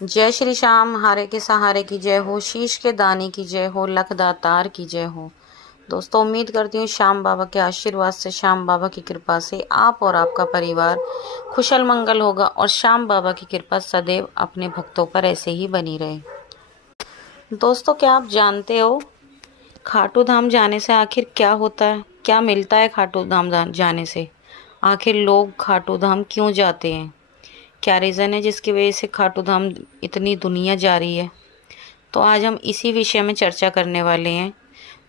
जय श्री श्याम, हारे के सहारे की जय हो, शीश के दाने की जय हो, लख दातार की जय हो। दोस्तों, उम्मीद करती हूँ श्याम बाबा के आशीर्वाद से, श्याम बाबा की कृपा से आप और आपका परिवार कुशल मंगल होगा और श्याम बाबा की कृपा सदैव अपने भक्तों पर ऐसे ही बनी रहे। दोस्तों, क्या आप जानते हो खाटू धाम जाने से आखिर क्या होता है, क्या मिलता है खाटू धाम जाने से? आखिर लोग खाटू धाम क्यों जाते हैं? क्या रीज़न है जिसकी वजह से खाटू धाम इतनी दुनिया जा रही है? तो आज हम इसी विषय में चर्चा करने वाले हैं।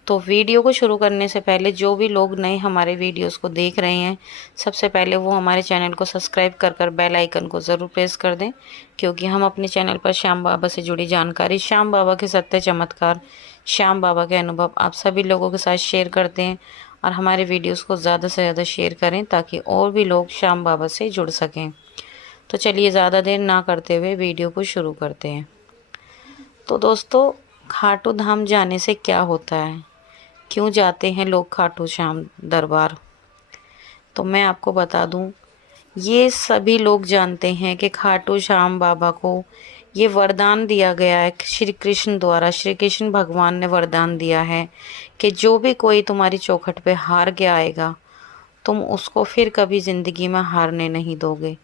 तो वीडियो को शुरू करने से पहले जो भी लोग नए हमारे वीडियोस को देख रहे हैं, सबसे पहले वो हमारे चैनल को सब्सक्राइब कर बेल आइकन को ज़रूर प्रेस कर दें, क्योंकि हम अपने चैनल पर श्याम बाबा से जुड़ी जानकारी, श्याम बाबा के सत्य चमत्कार, श्याम बाबा के अनुभव आप सभी लोगों के साथ शेयर करते हैं। और हमारे वीडियोज़ को ज़्यादा से ज़्यादा शेयर करें ताकि और भी लोग श्याम बाबा से जुड़ सकें। तो चलिए ज़्यादा देर ना करते हुए वीडियो को शुरू करते हैं। तो दोस्तों, खाटू धाम जाने से क्या होता है, क्यों जाते हैं लोग खाटू श्याम दरबार? तो मैं आपको बता दूं, ये सभी लोग जानते हैं कि खाटू श्याम बाबा को ये वरदान दिया गया है श्री कृष्ण द्वारा। श्री कृष्ण भगवान ने वरदान दिया है कि जो भी कोई तुम्हारी चौखट पे हार के आएगा, तुम उसको फिर कभी ज़िंदगी में हारने नहीं दोगे,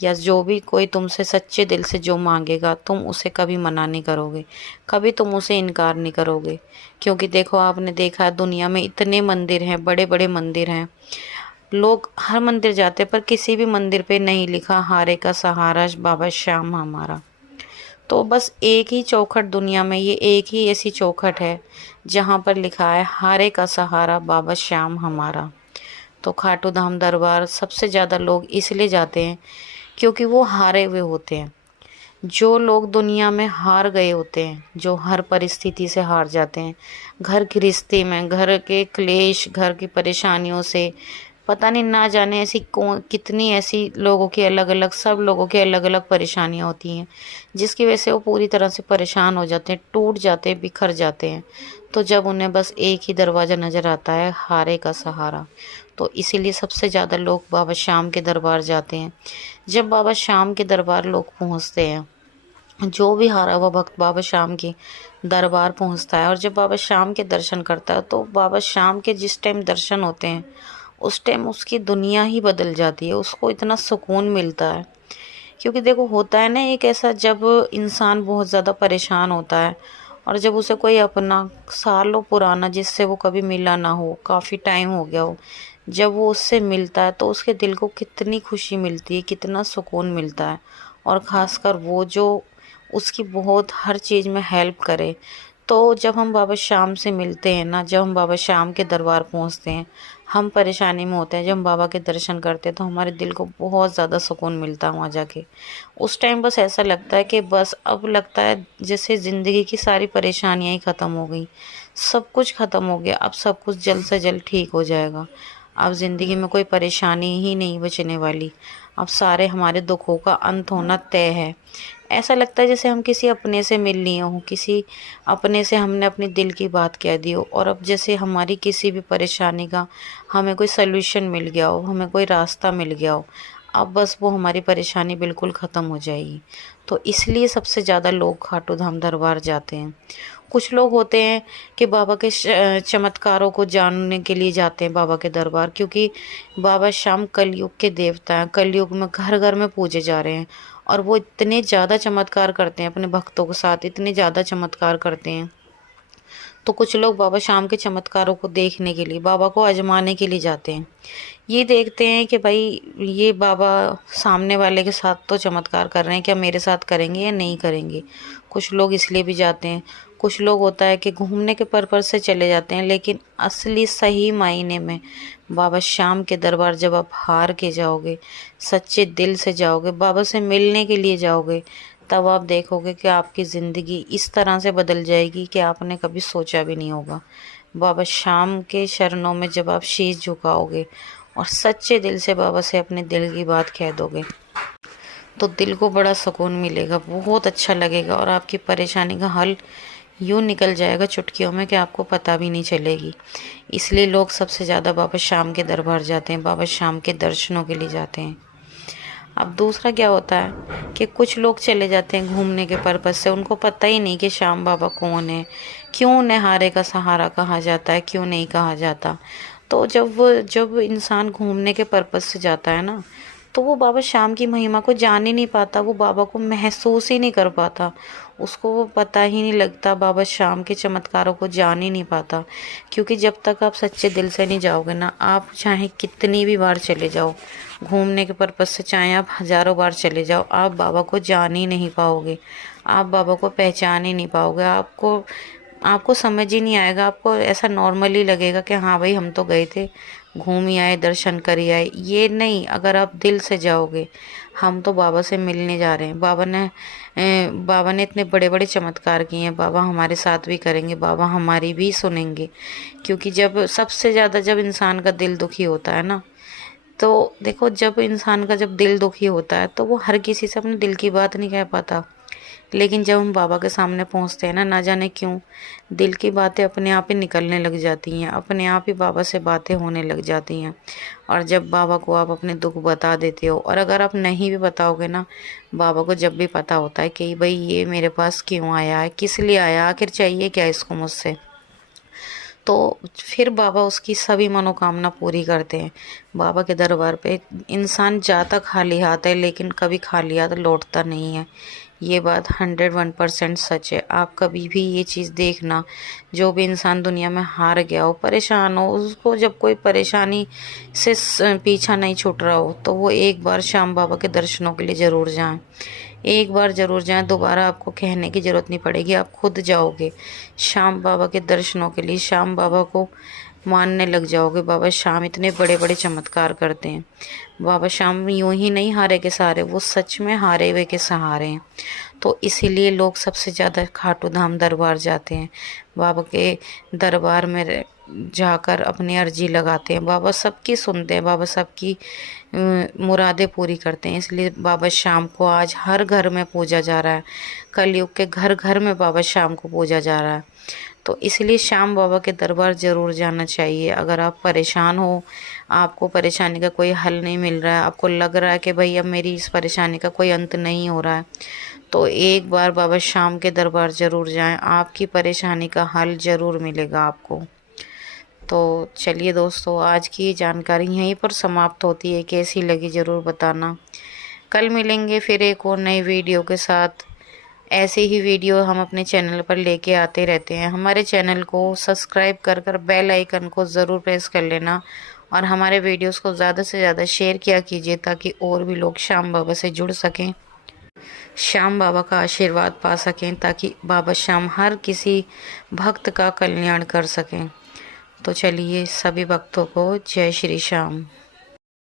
या जो भी कोई तुमसे सच्चे दिल से जो मांगेगा तुम उसे कभी मना नहीं करोगे, कभी तुम उसे इनकार नहीं करोगे। क्योंकि देखो, आपने देखा है दुनिया में इतने मंदिर हैं, बड़े बड़े मंदिर हैं, लोग हर मंदिर जाते पर किसी भी मंदिर पे नहीं लिखा हारे का सहारा बाबा श्याम हमारा। तो बस एक ही चौखट दुनिया में, ये एक ही ऐसी चौखट है जहाँ पर लिखा है हारे का सहारा बाबा श्याम हमारा। तो खाटू धाम दरबार सबसे ज़्यादा लोग इसलिए जाते हैं क्योंकि वो हारे हुए होते हैं। जो लोग दुनिया में हार गए होते हैं, जो हर परिस्थिति से हार जाते हैं, घर की रिश्ते में, घर के क्लेश, घर की परेशानियों से, पता नहीं ना जाने ऐसी कौन कितनी ऐसी लोगों की अलग अलग, सब लोगों की अलग अलग परेशानियां होती हैं, जिसकी वजह से वो पूरी तरह से परेशान हो जाते हैं, टूट जाते हैं, बिखर जाते हैं। तो जब उन्हें बस एक ही दरवाज़ा नज़र आता है, हारे का सहारा, तो इसीलिए सबसे ज़्यादा लोग बाबा श्याम के दरबार जाते हैं। जब बाबा श्याम के दरबार लोग पहुंचते हैं, जो भी हारा हुआ भक्त बाबा श्याम के दरबार पहुंचता है और जब बाबा श्याम के दर्शन करता है, तो बाबा श्याम के जिस टाइम दर्शन होते हैं उस टाइम उसकी दुनिया ही बदल जाती है, उसको इतना सुकून मिलता है। क्योंकि देखो, होता है ना एक ऐसा, जब इंसान बहुत ज़्यादा परेशान होता है और जब उसे कोई अपना सालों पुराना जिससे वो कभी मिला ना हो, काफ़ी टाइम हो गया हो, जब वो उससे मिलता है तो उसके दिल को कितनी खुशी मिलती है, कितना सुकून मिलता है। और ख़ासकर वो जो उसकी बहुत हर चीज़ में हेल्प करे। तो जब हम बाबा श्याम से मिलते हैं ना, जब हम बाबा श्याम के दरबार पहुंचते हैं, हम परेशानी में होते हैं, जब हम बाबा के दर्शन करते हैं तो हमारे दिल को बहुत ज़्यादा सुकून मिलता है वहाँ जाके। उस टाइम बस ऐसा लगता है कि बस अब लगता है जैसे ज़िंदगी की सारी परेशानियाँ ही ख़त्म हो गई, सब कुछ ख़त्म हो गया, अब सब कुछ जल्द से जल्द ठीक हो जाएगा। अब ज़िंदगी में कोई परेशानी ही नहीं बचने वाली, अब सारे हमारे दुखों का अंत होना तय है। ऐसा लगता है जैसे हम किसी अपने से मिल लिए हों, किसी अपने से हमने अपने दिल की बात कह दी हो, और अब जैसे हमारी किसी भी परेशानी का हमें कोई सल्यूशन मिल गया हो, हमें कोई रास्ता मिल गया हो, अब बस वो हमारी परेशानी बिल्कुल ख़त्म हो जाएगी। तो इसलिए सबसे ज़्यादा लोग खाटू धाम दरबार जाते हैं। कुछ लोग होते हैं कि बाबा के चमत्कारों को जानने के लिए जाते हैं बाबा के दरबार, क्योंकि बाबा श्याम कलयुग के देवता हैं, कलयुग में घर घर में पूजे जा रहे हैं और वो इतने ज़्यादा चमत्कार करते हैं अपने भक्तों के साथ, इतने ज़्यादा चमत्कार करते हैं। तो कुछ लोग बाबा श्याम के चमत्कारों को देखने के लिए, बाबा को आजमाने के लिए जाते हैं। ये देखते हैं कि भाई ये बाबा सामने वाले के साथ तो चमत्कार कर रहे हैं, क्या मेरे साथ करेंगे या नहीं करेंगे। कुछ लोग इसलिए भी जाते हैं। कुछ लोग होता है कि घूमने के पर्पज़ से चले जाते हैं, लेकिन असली सही मायने में बाबा श्याम के दरबार जब आप हार के जाओगे, सच्चे दिल से जाओगे, बाबा से मिलने के लिए जाओगे, तब आप देखोगे कि आपकी ज़िंदगी इस तरह से बदल जाएगी कि आपने कभी सोचा भी नहीं होगा। बाबा श्याम के चरणों में जब आप शीश झुकाओगे और सच्चे दिल से बाबा से अपने दिल की बात कह दोगे, तो दिल को बड़ा सुकून मिलेगा, बहुत अच्छा लगेगा और आपकी परेशानी का हल यूँ निकल जाएगा चुटकियों में कि आपको पता भी नहीं चलेगी। इसलिए लोग सबसे ज़्यादा बाबा श्याम के दरबार जाते हैं, बाबा श्याम के दर्शनों के लिए जाते हैं। अब दूसरा क्या होता है कि कुछ लोग चले जाते हैं घूमने के पर्पज़ से, उनको पता ही नहीं कि श्याम बाबा कौन है, क्यों उन्हें हारे का सहारा कहा जाता है, क्यों नहीं कहा जाता। तो जब इंसान घूमने के पर्पज़ से जाता है ना, तो वो बाबा श्याम की महिमा को जान ही नहीं पाता, वो बाबा को महसूस ही नहीं कर पाता, उसको वो पता ही नहीं लगता, बाबा श्याम के चमत्कारों को जान ही नहीं पाता। क्योंकि जब तक आप सच्चे दिल से नहीं जाओगे ना, आप चाहे कितनी भी बार चले जाओ घूमने के पर्पज़ से, चाहे आप हज़ारों बार चले जाओ, आप बाबा को जान ही नहीं पाओगे, आप बाबा को पहचान ही नहीं पाओगे, आपको समझ ही नहीं आएगा। आपको ऐसा नॉर्मली लगेगा कि हाँ भाई हम तो गए थे, घूम ही आए, दर्शन कर ही आए। ये नहीं, अगर आप दिल से जाओगे, हम तो बाबा से मिलने जा रहे हैं, बाबा ने इतने बड़े बड़े चमत्कार किए हैं, बाबा हमारे साथ भी करेंगे, बाबा हमारी भी सुनेंगे। क्योंकि जब सबसे ज़्यादा जब इंसान का दिल दुखी होता है ना, तो देखो जब इंसान का जब दिल दुखी होता है तो वो हर किसी से अपने दिल की बात नहीं कह पाता। लेकिन जब हम बाबा के सामने पहुंचते हैं ना जाने क्यों दिल की बातें अपने आप ही निकलने लग जाती हैं, अपने आप ही बाबा से बातें होने लग जाती हैं। और जब बाबा को आप अपने दुख बता देते हो, और अगर आप नहीं भी बताओगे ना, बाबा को जब भी पता होता है कि भाई ये मेरे पास क्यों आया है, किस लिए आया, आखिर चाहिए क्या इसको मुझसे, तो फिर बाबा उसकी सभी मनोकामना पूरी करते हैं। बाबा के दरबार पे इंसान जाता खाली हाथ है, लेकिन कभी खाली हाथ लौटता नहीं है। ये बात 101% सच है। आप कभी भी ये चीज़ देखना, जो भी इंसान दुनिया में हार गया हो, परेशान हो, उसको जब कोई परेशानी से पीछा नहीं छूट रहा हो, तो वो एक बार श्याम बाबा के दर्शनों के लिए ज़रूर जाएं। एक बार ज़रूर जाएं, दोबारा आपको कहने की ज़रूरत नहीं पड़ेगी, आप खुद जाओगे श्याम बाबा के दर्शनों के लिए, श्याम बाबा को मानने लग जाओगे। बाबा श्याम इतने बड़े बड़े चमत्कार करते हैं। बाबा श्याम यूं ही नहीं हारे के सहारे, वो सच में हारे हुए के सहारे हैं। तो इसीलिए लोग सबसे ज़्यादा खाटू धाम दरबार जाते हैं, बाबा के दरबार में जाकर अपनी अर्जी लगाते हैं। बाबा सबकी सुनते हैं, बाबा सबकी मुरादें पूरी करते हैं। इसलिए बाबा श्याम को आज हर घर में पूजा जा रहा है, कलयुग के घर घर में बाबा श्याम को पूजा जा रहा है। तो इसलिए श्याम बाबा के दरबार ज़रूर जाना चाहिए। अगर आप परेशान हो, आपको परेशानी का कोई हल नहीं मिल रहा है, आपको लग रहा है कि भाई अब मेरी इस परेशानी का कोई अंत नहीं हो रहा है, तो एक बार बाबा श्याम के दरबार ज़रूर जाएं, आपकी परेशानी का हल ज़रूर मिलेगा आपको। तो चलिए दोस्तों, आज की जानकारी यहीं पर समाप्त होती है। कैसी लगी ज़रूर बताना। कल मिलेंगे फिर एक और नई वीडियो के साथ। ऐसे ही वीडियो हम अपने चैनल पर लेके आते रहते हैं। हमारे चैनल को सब्सक्राइब कर कर बेल आइकन को ज़रूर प्रेस कर लेना, और हमारे वीडियोस को ज़्यादा से ज़्यादा शेयर किया कीजिए, ताकि और भी लोग श्याम बाबा से जुड़ सकें, श्याम बाबा का आशीर्वाद पा सकें, ताकि बाबा श्याम हर किसी भक्त का कल्याण कर सकें। तो चलिए सभी भक्तों को जय श्री श्याम।